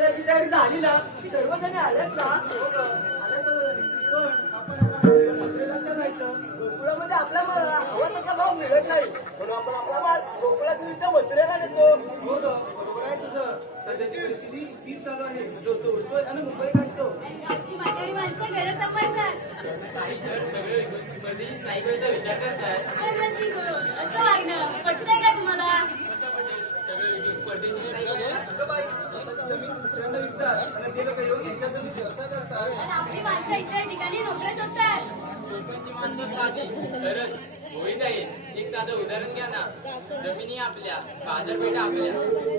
झाली ना सर्वजण आल्यात ना गोकुळामध्ये आपला माल हवा तसा भाव मिळत नाही म्हणून आपण आपला माल गोकुळातील इथं वसरेला नेतो. हो ग बरोबर आहे तुझं. सध्याची परिस्थिती तीच चालू आहे. जो तो उडतोय आणि मुंबई काढतो. आजची म्हातारी माणसं गरज समजतात. काही जण सगळे गोष्टीमध्ये सायकलचा विचार करतात. असं वागणं पटतंय का तुम्हाला? आणि आपली माणसं इतर ठिकाणी नोकऱ्या शोधतात. कोकणची माणसं साधी तरच होळी जाईल. एक साधं उदाहरण घ्या ना. जमिनी आपल्या, बाजारपेठा आपल्या,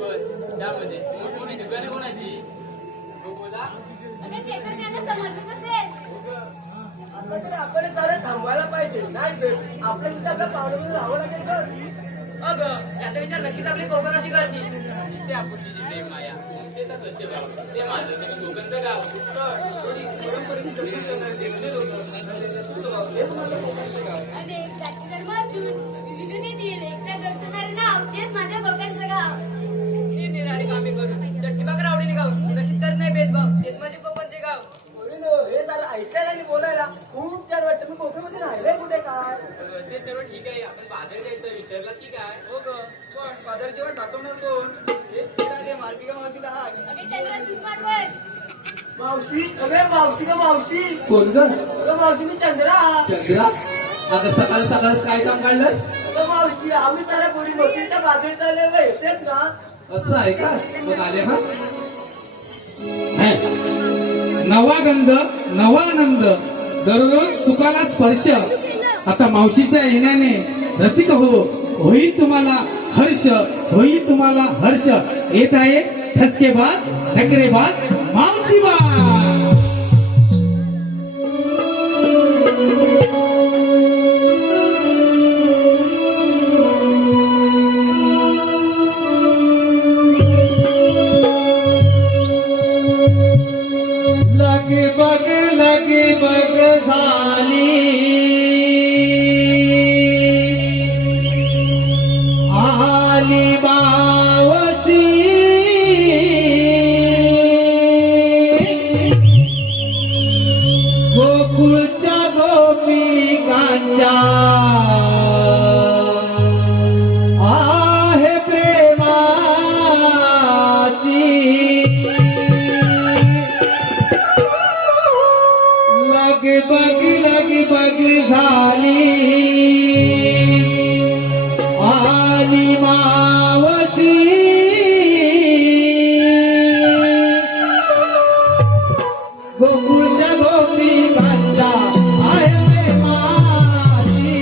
पण त्यामध्ये मोठमोठी दुकाने कोणाची? हो बोला. अगं ते तर त्यांना समजत असेल. आता तर आपण सारं थांबवायला पाहिजे नाही तर आपल्या तिथे आपल्या पावलं राहावं लागेल तर. अगं याचा विचार नक्कीच आपली कोकणाची करते. जिथे आपण तिची प्रेम माया ममतेचा स्वच्छ भाव ते माझं कोकणचं गाव. आणि एक जाती धर्म असून विविधतेतील एकता दर्शवणारे नाव तेच माझ्या कोकणचं गाव. ती निराळी कामे करून चट्टीबाग रावडीने गाव नशीब तर नाही भेदभाव तेच माझे कोकणचे गाव. हे सारं ऐकायला आणि बोलायला खूप छान वाटतं. मी कोकणामध्ये राहिलंय कुठे काय? ते सर्व ठीक आहे. आपण बाजार जायचं विचारला की काय? हो ग पण बाजार जेव्हा टाकवणार कोण? मार्गिका मावशी अगं त्यांना दुश्मन वर. मावशी अरे मावशी ग मावशी. कोण ग? मावशी मी चंद्रा. चंद्रा, आता सकाळ सकाळ काय काम काढलं? मावशी आम्ही साऱ्या पोरी मोठीच्या बाजूला चालले येतेच ना. असं आहे का? मग आले हा. नवा गंध नवा आनंद दररोज सुखाला स्पर्श. आता मावशीच्या येण्याने रसिक होईल तुम्हाला हर्ष, होईल तुम्हाला हर्ष. येत आहे ठसकेबाज ढकरेबाज मावशीबाज. लगे बग झाली आली बावची गोकुळच्या गोपिकांच्या आहे प्रेमाची. लगे बग झाली आली मावची गोकुळच्या गोपिकांच्या आहे प्रेमाची.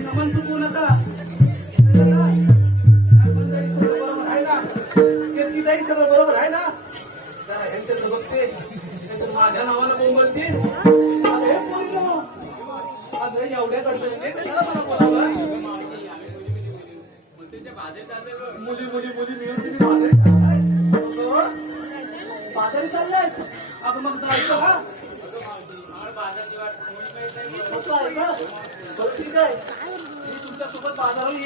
नमन चुकवू नका बरोबर आहे ना केतकीताई सगळं बरोबर आहे ना जरा ह्यांच्याकडे बघते नाहीतर माझ्या नावाला बोंबलतील अरे पोरगं. अगं एवढ्या कडचे कशाला मला बोलावं मुलीच्या बाजूला चाललंय बघ. मुली मुली मुली मिळून तुम्ही बाजारी चाललाय बाजारी चाललाय आपण मग जायचं हा अगं मावशी आम्हाला बाजारची वाट मुली माहित नाही बघ. असं आहे का बरं ठीक आहे मी तुमच्यासोबत बाजाराला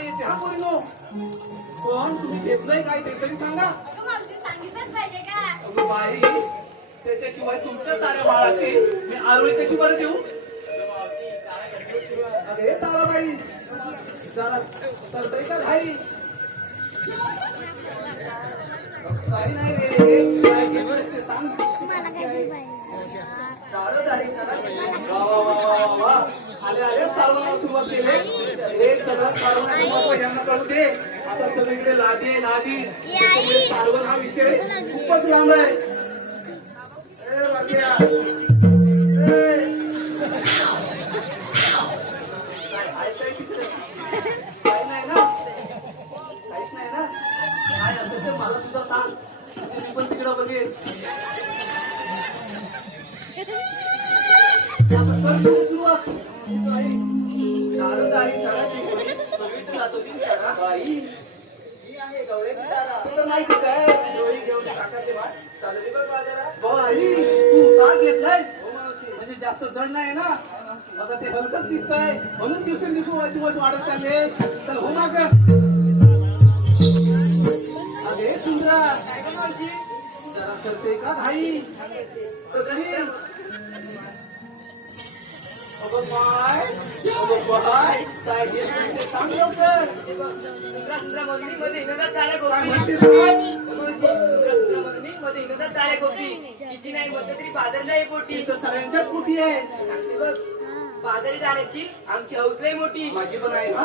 येते हा पोरीनो पण तुम्ही घेतलंय काय ते तरी सांगा अगं मावशी सांगितलंच पाहिजे का अगं बाई त्याच्याशिवाय तुमच्या साऱ्या बाळाची मी आरोळी कशी बरं देऊ अरे ताराबाई जरा तरतरी का घाई काही नाही रे काय घेणार ते सांग वा, वा, वा, वा, वा, वा. आले आले सर्वांना सुरुवात केली हे सगळं सर्वांना सुरुवात यांना कळू दे आता सगळीकडे लादी नादी त्याच्यामुळे सार्वजन हा विषय खूपच लांब आहे ए, वाट्या. ए. काय काय तिकडे? काय नाही ना काहीच नाही ना काय असेल ते मला सुद्धा सांग मी पण तिकडं बघेन सुरुवात दारोदारी सणाची होळी बघितली जात होती सणा बाई जी आहे गवळ्याची तारा तुला माहिती काय डोळी घेऊन टाकायचे वाट चालली बघ बाजारात बाई तू साग घेतलाय म्हणजे जास्त जड नाही ना आता ते हलकत दिसतंय म्हणून दिवस वाढत चालले तर हो माग अरे सुंदरा काय का माझी जरा करते का भाई काय सांग लवकर सगळ्यांच्याच कुठे आहे बाजारी जाण्याची आमची हौसलाई मोठी माझी पण आहे ना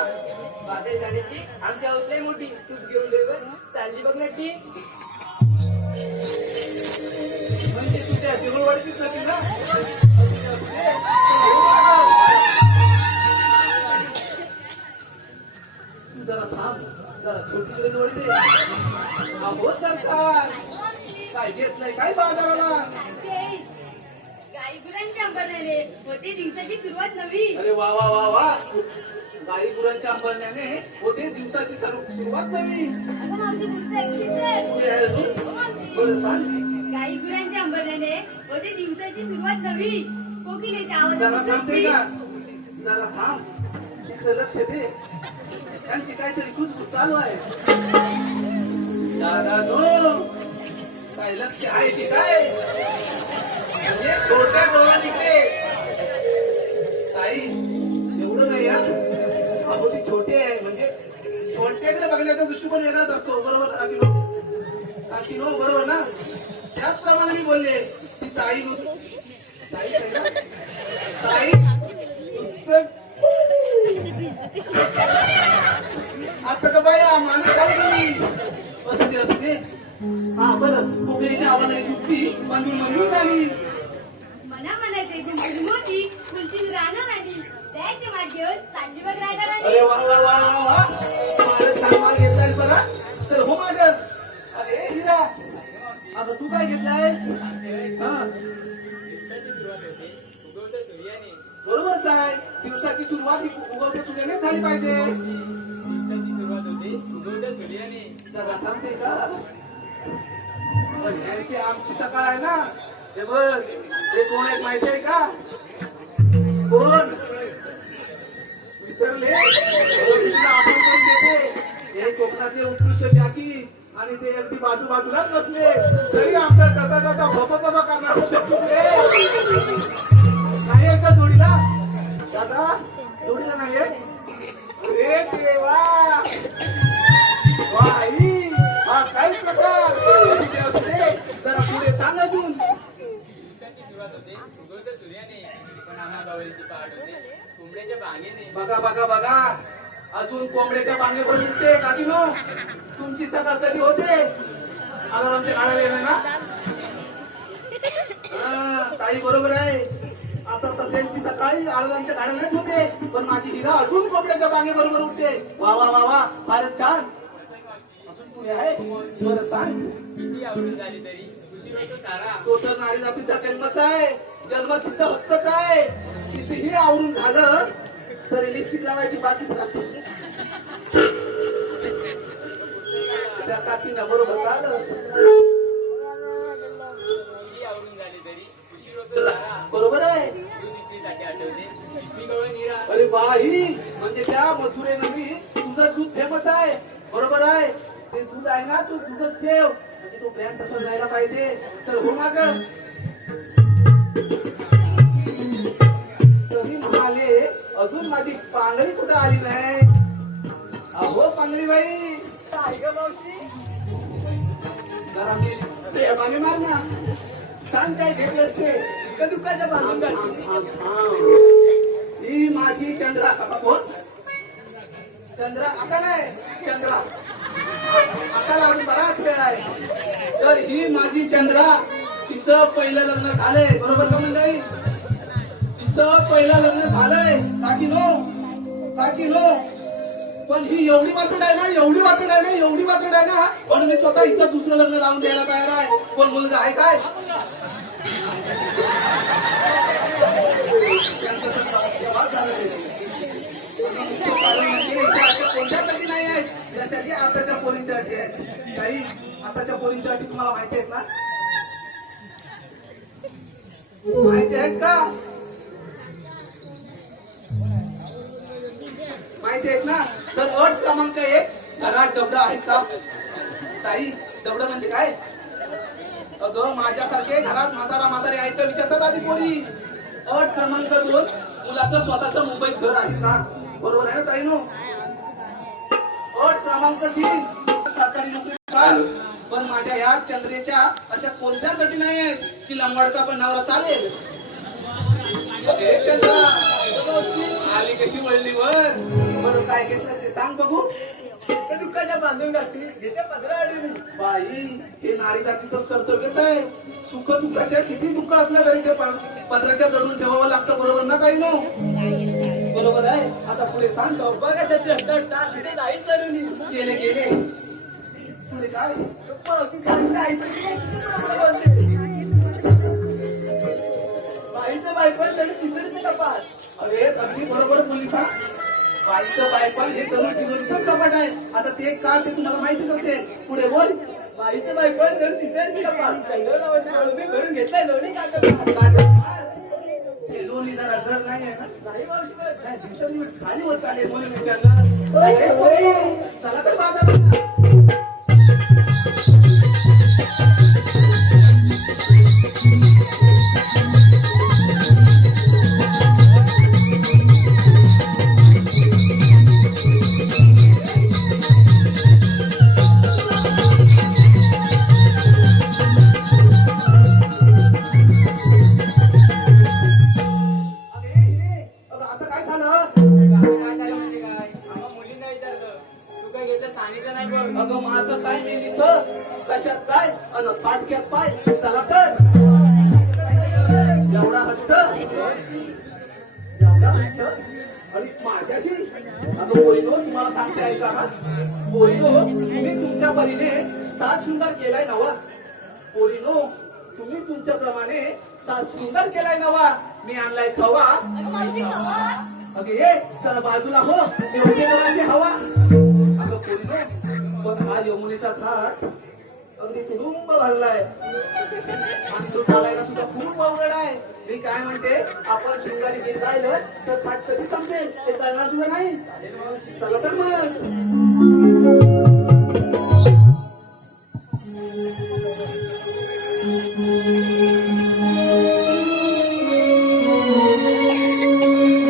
बाजारी जाण्याची आमची हौसलाई मोठी तूच घेऊन दे बघ. चालली बघ नक्की म्हणजे तुझ्या जीवनवाढीचीच नक्की ना जरा थांब जरा छोटी जीवनवाढी दे हो सरकार काय घेत नाही काय बाजाराला गाई गुरांच्या अंबरण्याने होते दिवसाची सुरुवात नवी अरे वा वा वा वा गाई गुरांच्या अंबरण्याने होते दिवसाची सुरुवात नवी अगं मावशी पुढचं ऐकशील तर? पुढे आहे अजून? हो मावशी. बरं सांग गाई गुरांच्या अंबरण्याने होते दिवसाची सुरुवात नवी कोकिलेच्या जरा आवाजाने थांबते सुटली. का जरा थांब तिकडे लक्ष दे त्यांची काहीतरी कुचकुच चालू आहे दादा नो काय लक्ष आहे की काय म्हणजे छोट्या गोळा तिकडे ताई एवढं नाही हा अगो ती छोटे आहे म्हणजे छोट्याकडे बघण्याचा दृष्टिकोन वेगळाच असतो बरोबर काकीनो बरोबर ना त्याचप्रमाणे मी बोलले ती ताई ताई आहे ना? ताई आता का बाया माणूस काय गेली असं ते हा बरं कोकणीच्या आवाजाने सुट्टी मंजूर झाली मना म्हणायचे ते मोठी फुलती राहणार आली द्यायचे वाट घेऊन चालली बघ राहणार अरे आली वा वा वा वा वा माझं सामान घेतलाय बघा तर हो माझं अरे हिरा आता तू काय घेतलाय हा उगवत्या सूर्याने बरोबरच आहे दिवसाची सुरुवात ही उगवत्या सूर्याने झाली पाहिजे दिवसाची सुरुवात होते उगवत्या सूर्याने जरा थांबते का की आमची सकाळ आहे ना हे बघ हे कोण आहे माहिती आहे का कोण विसरले तुला आपण कोण देते हे कोकणातले उत्कृष्ट जाती आणि ते अगदी बाजूलाच बसले तरी आमचा जाता भपकबा करणार नाही आहे का जोडीला दादा जोडीला नाही रे देवा वाई हा काय प्रकार जरा पुढे सांग अजून दिवसाची सुरुवात होते उगवत्या सूर्याने पण आम्हा गवळीची पहाट होते कोंबड्याच्या बागेने बघा बघा बघा अजून कोंबड्याच्या बांगेवर उठते काकी नो तुमची सकाळ कधी होते अलारामच्या काढायला येणार ना ताई बरोबर आहे आता सध्यांची सकाळी आळगांच्या गाड्यानेच होते, पण माझी हिरा अजून कोपऱ्याच्या बागेबरोबर उठते. वा वा वा वा, फारच छान. अजून पुढे आहे, बरं सांग. किती आवडून झाली तरी उशीर होतो सारा. तो तर नारी जातीचा जन्मच आहे, जन्मसिद्ध हक्कच आहे. कितीही आवरून झालं तरी लिपस्टिक लावायची बाकीच राहते. त्या काकीनं बरोबर आलं. किती आवडून झाली तरी उशीर होतो सारा. बरोबर आहे. दूध इस्त्रीसाठी आठवते इस्त्री गवळण हिरा. अरे बाई, म्हणजे त्या मथुरेनं मी तुझं दूध फेमस आहे. बरोबर आहे. ते दूध आहे ना, तू दूधच ठेव, म्हणजे तो ब्रँड तसं जायला पाहिजे. तर हो ना ग. तरी म्हणाले अजून माझी पांगळी कुठं आली नाही. अहो पांगळी बाई, काय ग मावशी? जरा मी प्रेमाने मार ना. सांग काय घेतले असते. का दुकानाच्या बांधून काढली? ही माझी चंद्रा. कोण? चंद्रा आता नाही, चंद्रा आता लागून बराच वेळ आहे. तर ही माझी चंद्रा, तिचं पहिलं लग्न झालंय. बरोबर का मंडळी? तिचं पहिलं लग्न झालंय. काकी नो. पण ही एवढी वाचूड आहे ना, एवढी वाचूड आहे ना, पण मी स्वतः हिचं दुसरं लग्न लावून द्यायला तयार आहे. पण मुलगा आहे काय? कोणत्यासाठी नाही आहेत, त्यासाठी आताच्या पोरींच्या अटी आहेत. काही आताच्या पोरींच्या अटी तुम्हाला माहिती आहेत ना? माहिती आहेत का? माहिती आहेत ना? तर अट क्रमांक 1, घरात डबडं आहे का? ताई, डबडं म्हणजे काय? अगं माझ्यासारखे घरात म्हातारी आहेत का विचारतात आधी पोरी. अट क्रमांक 2, मुलाचं स्वतःचं मुंबईत घर आहे का? बरोबर आहे ना ताई नो? अट क्रमांक 3, सरकारी नोकरी का? पण माझ्या या चंद्रेच्या अशा कोणत्याच अटी नाही आहेत की लंबाडचा पण नवरा चालेल. हे चंद्रा, आली कशी वळली वर. बरं काय घेतलं ते सांग बघू. का दुकानाच्या बांधून काढली? घेत्या 15 अडीने. बाई, हे नारी जातीचंच कर्तव्यच आहे. सुख दुःखाच्या किती दुःख असलं तरी ते पदराच्या दडून ठेवावं लागतं. बरोबर ना काही नो? बरोबर आहे. आता पुढे सांग. बघा त्याचे तास तिथे नाही सरुनी. गेले पुढे काय? मावशी खाली नाही सरुनी. बाईचं बायकोन तरी तिसरीचे कपाट. अरे अगदी बरोबर बोलली का? बाईचं बायपण हे तरुण तिजोरीचंच कपाट आहे. आता ते का ते तुम्हाला माहितीच असेल. पुढे बोल. बाईचं बायकोन तरी तिसरीचे कपाट. चंद्र नावाची मी भरून घेतलाय लोणी काका. हे लोणी जरा जर नाही आहे ना. नाही मावशी बघ. काय दिवसेंदिवस खाली होत चालेल म्हणून विचारलं. अरे पोरी, चला तर बाजारात. आता काय झालं? काय झालं म्हणजे काय? आम्हा मुलींना विचारलं. तू काय घेतलं सांगितलं नाही बघ. अगं माझं काय नेलीचं? कशात काय अन फाटक्यात पाय. चला तर. एवढा हट्ट आणि माझ्याशी. अगं पोरीनो, तुम्हाला सांगते ऐका ना. पोरीनो, तुम्ही तुमच्या परीने सात शृंगार केलाय नवा. पोरीनो, तुम्ही तुमच्या प्रमाणे सात शृंगार केलाय नवा. मी आणलाय खवा. मावशी खवा. अगं ये तर बाजूला हो. एवढे जणांची हवा. अगं पोरीनो, पण हा यमुनेचा थाट अगदी तुडुंब भरलाय आणि तो चालायला सुद्धा खूप अवघड आहे. मी काय म्हणते, आपण शृंगारी गीत गायलं तर थाट कधी संपेल ते कळणार सुद्धा नाही. चला तर मग.